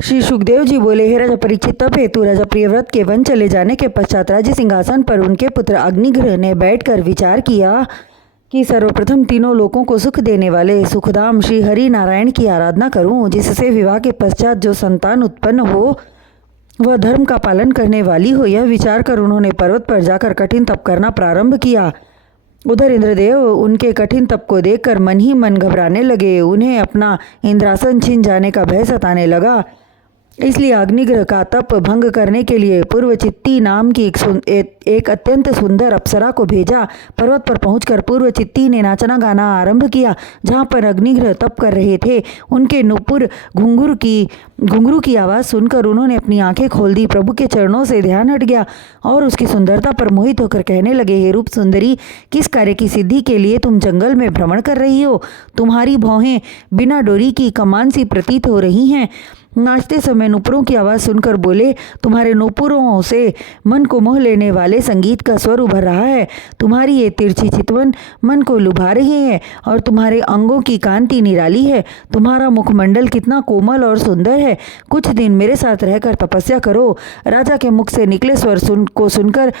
श्री सुखदेव जी बोले, हे राजा परीक्षित, तप हेतु राजा प्रियव्रत के वन चले जाने के पश्चात राज्य सिंहासन पर उनके पुत्र अग्निग्रह ने बैठकर विचार किया कि सर्वप्रथम तीनों लोकों को सुख देने वाले सुखधाम श्री हरि नारायण की आराधना करूं, जिससे विवाह के पश्चात जो संतान उत्पन्न हो वह धर्म का पालन करने वाली हो। यह विचार कर उन्होंने पर्वत पर जाकर कठिन तप करना प्रारंभ किया। उधर इंद्रदेव उनके कठिन तप को देखकर मन ही मन घबराने लगे। उन्हें अपना इंद्रासन छिन जाने का भय सताने लगा। इसलिए अग्निग्रह का तप भंग करने के लिए पूर्वचित्ती नाम की एक अत्यंत सुंदर अप्सरा को भेजा। पर्वत पर पहुंचकर पूर्वचित्ती ने नाचना गाना आरंभ किया। जहां पर अग्निग्रह तप कर रहे थे, उनके नुपुर घुंघरू की आवाज़ सुनकर उन्होंने अपनी आंखें खोल दी। प्रभु के चरणों से ध्यान हट गया और उसकी सुंदरता पर मोहित होकर कहने लगे, हे रूप सुंदरी, किस कार्य की सिद्धि के लिए तुम जंगल में भ्रमण कर रही हो? तुम्हारी भौहें बिना डोरी की कमान सी प्रतीत हो रही हैं। नाचते समय नुपुरों की आवाज़ सुनकर बोले, तुम्हारे नुपुरों से मन को मोह लेने वाले संगीत का स्वर उभर रहा है। तुम्हारी ये तिरछी चितवन मन को लुभा रही है और तुम्हारे अंगों की कांति निराली है। तुम्हारा मुखमंडल कितना कोमल और सुंदर है। कुछ दिन मेरे साथ रहकर तपस्या करो। राजा के मुख से निकले स्वर सुनकर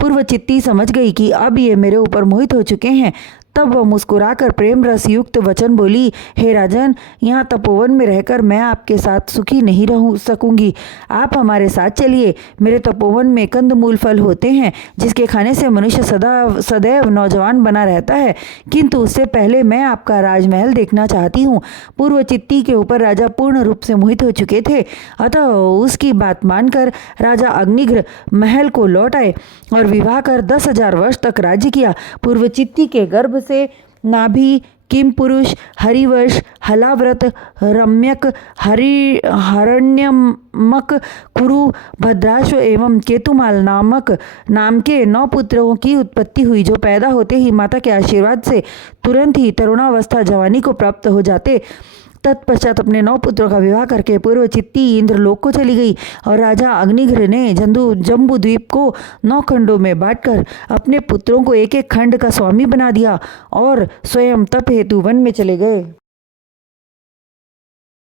पूर्वचित्ती समझ गई कि अब ये मेरे ऊपर मोहित हो चुके हैं। तब वह मुस्कुराकर प्रेम रस युक्त वचन बोली, हे राजन, यहाँ तपोवन में रहकर मैं आपके साथ सुखी नहीं रह सकूंगी। आप हमारे साथ चलिए। मेरे तपोवन में कंदमूल फल होते हैं, जिसके खाने से मनुष्य सदैव नौजवान बना रहता है। किंतु उससे पहले मैं आपका राजमहल देखना चाहती हूँ। पूर्वचित्ती के ऊपर राजा पूर्ण रूप से मोहित हो चुके थे। अतः उसकी बात मानकर राजा अग्निग्रह महल को लौट आए और विवाह कर 10,000 वर्ष तक राज्य किया। पूर्वचित्ती के गर्भ से नाभि, किम पुरुष, हरिवर्ष, हलाव्रत, रम्यक, हरण्यमक, कुरु, भद्राश्व एवं केतुमाल नाम के 9 पुत्रों की उत्पत्ति हुई, जो पैदा होते ही माता के आशीर्वाद से तुरंत ही तरुणावस्था जवानी को प्राप्त हो जाते। तत्पश्चात अपने 9 पुत्रों का विवाह करके पूर्वचित्ती इंद्रलोक को चली गई और राजा अग्निग्रह ने जम्बू द्वीप को 9 खंडों में बांटकर अपने पुत्रों को एक एक खंड का स्वामी बना दिया और स्वयं तप हेतु वन में चले गए।